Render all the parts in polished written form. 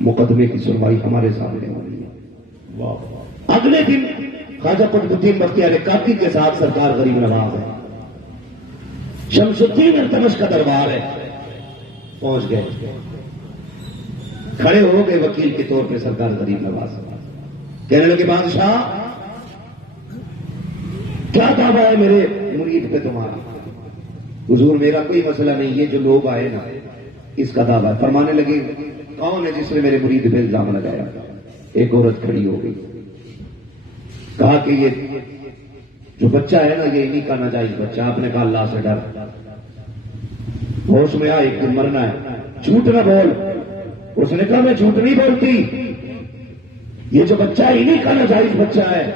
مقدمے کی سنوائی ہمارے سامنے ہو رہی ہے. اگلے دن خواجہ قطب الدین بختیار کاکی کے ساتھ سرکار غریب نواز ہے, شمس الدین التمش کا دربار ہے. پہنچ گئے, کھڑے ہو گئے وکیل کے طور پہ سرکار غریب نواز. کہنے لگے بادشاہ کیا دعویٰ ہے میرے مرید پہ تمہارا؟ حضور میرا کوئی مسئلہ نہیں, یہ جو لوگ آئے نا اس کا دعویٰ ہے. فرمانے لگے کون ہے جس نے میرے مرید پہ الزام لگایا؟ ایک عورت کھڑی ہو گئی, کہا کہ یہ جو بچہ ہے نا یہ انہی کا ناجائز بچہ. آپ نے کہا اللہ سے ڈر, ہوش میں آ, ایک دن مرنا ہے, جھوٹ نہ بول. اس نے کہا میں جھوٹ نہیں بولتی, یہ جو بچہ ہے انہی کا ناجائز بچہ ہے.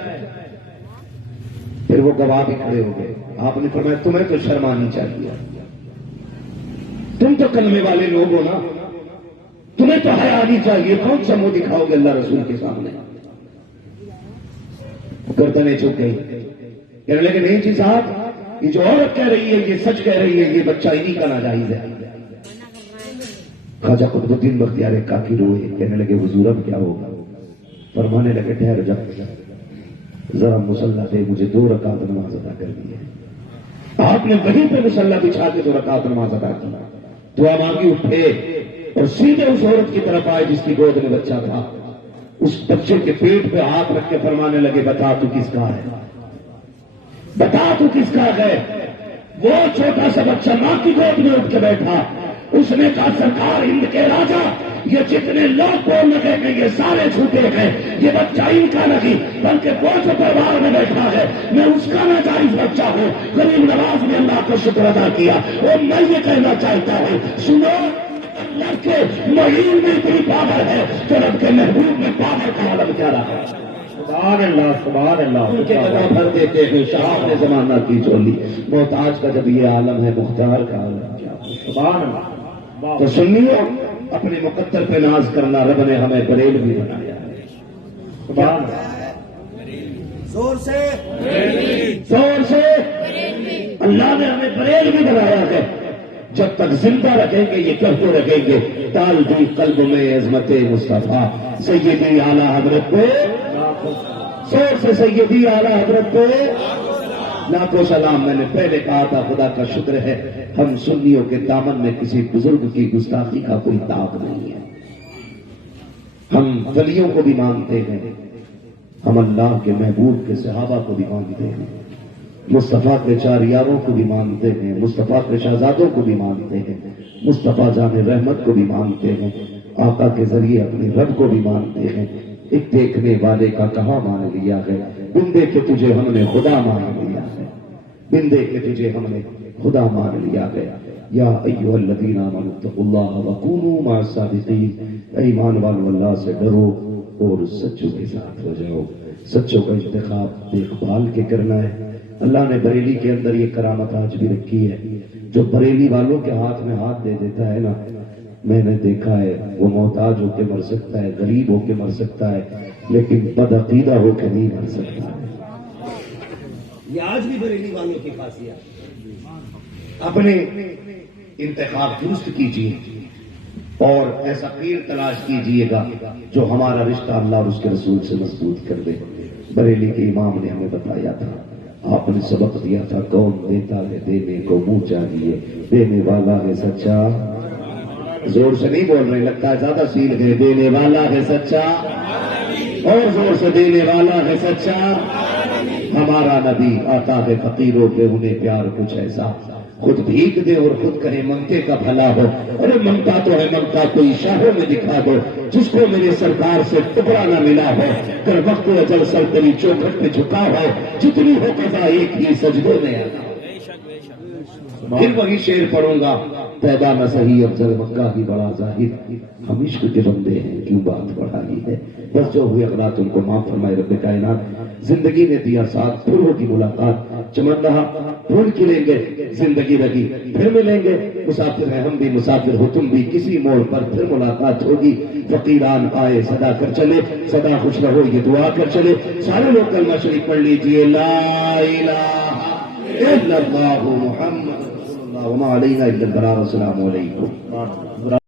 پھر وہ گواہ بھی کھڑے ہو گئے. آپ نے فرمایا تمہیں تو شرم آنی چاہیے, تم تو کلمے والے لوگ ہو نا, تمہیں تو حیا آنی چاہیے. کون سا منہ دکھاؤ گے اللہ رسول کے سامنے؟ گردنیں جھک گئی. کہنے لگے نہیں جی صاحب, یہ جو عورت کہہ رہی ہے یہ سچ کہہ رہی ہے, یہ بچہ انہی کا ناجائز ہے. خواجہ قطب الدین بختیار کاکی روئے. کہنے لگے حضور اب کیا ہوگا؟ فرمانے لگے ٹھہر جا, ذرا مصلی دے, مجھے 2 رکعت نماز ادا کر دی ہے. آپ نے وہیں پہ مصلی بچھا کے 2 رکعت نماز ادا کی. دعا مانگی, اٹھے اور سیدھے اس عورت کی طرف آئے جس کی گود میں بچہ تھا. اس بچے کے پیٹ پہ ہاتھ رکھ کے فرمانے لگے بتا تو کس کا ہے, بتا تو کس کا ہے. وہ چھوٹا سا بچہ ماں کی گود میں اٹھ کے بیٹھا. اس نے کہا سرکار ہند کے راجا, یہ جتنے لوگ بول لگے ہیں یہ سارے جھوٹے ہیں, یہ بچہ ان کا نہیں بلکہ وہ جو دربار میں بیٹھا ہے میں اس کا ناجائز بچہ ہوں. غریب نواز نے اللہ کا شکر ادا کیا. اور میں یہ کہنا چاہتا ہوں, سنو, اللہ کے معین میں اتنی پاور ہے تو رب کے محبوب میں پاور کا عالم کیا رہا ہے. سبحان اللہ, سبحان اللہ. ان کے گلا بھر دیتے ہیں شہاب نے زمانہ کی چولی. محتاج کا جب یہ عالم ہے مختار کا عالم کیا. سبحان اللہ. تو سنیو, اپنے مقدر پہ ناز کرنا, رب نے ہمیں بریلوی بنایا ہے. سبحان اللہ. زور سے, زور سے. اللہ نے ہمیں بریلوی بنایا ہے. جب تک زندہ رکھیں گے یہ کہتے رکھیں گے تال دی قلب میں عظمت مصطفیٰ سیدی اعلیٰ حضرت پہ. زور سے سیدی اعلیٰ حضرت پہ لاکھوں سلام. میں نے پہلے کہا تھا خدا کا شکر ہے ہم سنیوں کے دامن میں کسی بزرگ کی گستاخی کا کوئی داغ نہیں ہے. ہم ولیوں کو بھی مانتے ہیں, ہم اللہ کے محبوب کے صحابہ کو بھی مانتے ہیں, مصطفیٰ کے 4 یاروں کو بھی مانتے ہیں, مصطفیٰ کے شہزادوں کو بھی مانتے ہیں, مصطفیٰ جان رحمت کو بھی مانتے ہیں, آقا کے ذریعے اپنے رب کو بھی مانتے ہیں. ایک دیکھنے والے کا کہاں مان لیا ہے, بندے کے تجھے ہم نے خدا مان لیا ہے, بندے کے تجھے ہم نے خدا مان لیا گیا. یا ایھا الذین آمنوا اتقوا اللہ وکونوا مع الصادقین. ایمان والو اللہ سے ڈرو اور سچوں کے ساتھ ہو جاؤ. سچوں کا انتخاب دیکھ بھال کے کرنا ہے. اللہ نے بریلی کے اندر یہ کرامت آج بھی رکھی ہے. جو بریلی والوں کے ہاتھ میں ہاتھ دے دیتا ہے نا, میں نے دیکھا ہے وہ محتاج ہو کے مر سکتا ہے, غریب ہو کے مر سکتا ہے, لیکن بدعقیدہ ہو کے نہیں مر سکتا ہے. یہ آج بھی بریلی والوں کی خاصیت. اپنے انتخاب درست کیجیے اور ایسا پیر تلاش کیجیے گا جو ہمارا رشتہ اللہ اور اس کے رسول سے مضبوط کر دے. بریلی کے امام نے ہمیں بتایا تھا, آپ نے سبق دیا تھا, کون دیتا ہے دینے کو منہ چاہیے, دینے والا ہے سچا. زور سے نہیں بول رہے, لگتا ہے زیادہ سیل گئے. دینے والا ہے سچا, اور زور سے, دینے والا ہے سچا. ہمارا نبی آتا ہے فقیروں پہ انہیں پیار کچھ ایسا, خود بھیگ دے اور خود کہے منگتے کا بھلا ہو. ارے منگتا تو ہے, منگتا کوئی شاہوں میں دکھا دو جس کو میرے سرکار سے ٹکڑا نہ ملا ہو. کر وقت اجل سر تیری چوکھٹ پہ جھکا ہو, جتنی ہو قضا ایک ہی سجدے میں آنا. پھر وہی شعر پڑھوں گا, پیدا نہ سہی افضل مکہ ہی بڑا ظاہر. ہم عشق کے بندے ہیں کیوں بات بڑھانی ہے. بس جو ہوئے اغلاط ان کو معاف فرمائے رب کائنات. زندگی نے دیا ساتھ, پھر ہوگی ملاقات. چمن رہا بھول کے لیں گے, زندگی رہی پھر ملیں گے. مسافر ہیں ہم بھی, مسافر ہو تم بھی, کسی موڑ پر پھر ملاقات ہوگی. فقیران آئے صدا کر چلے, سدا خوش رہو یہ دعا کر چلے. سارے لوگ کلمہ شریف پڑھ لیجیے, لا الہ الا اللہ محمد رسول اللہ وما علینا الا البلاغ. السلام علیکم.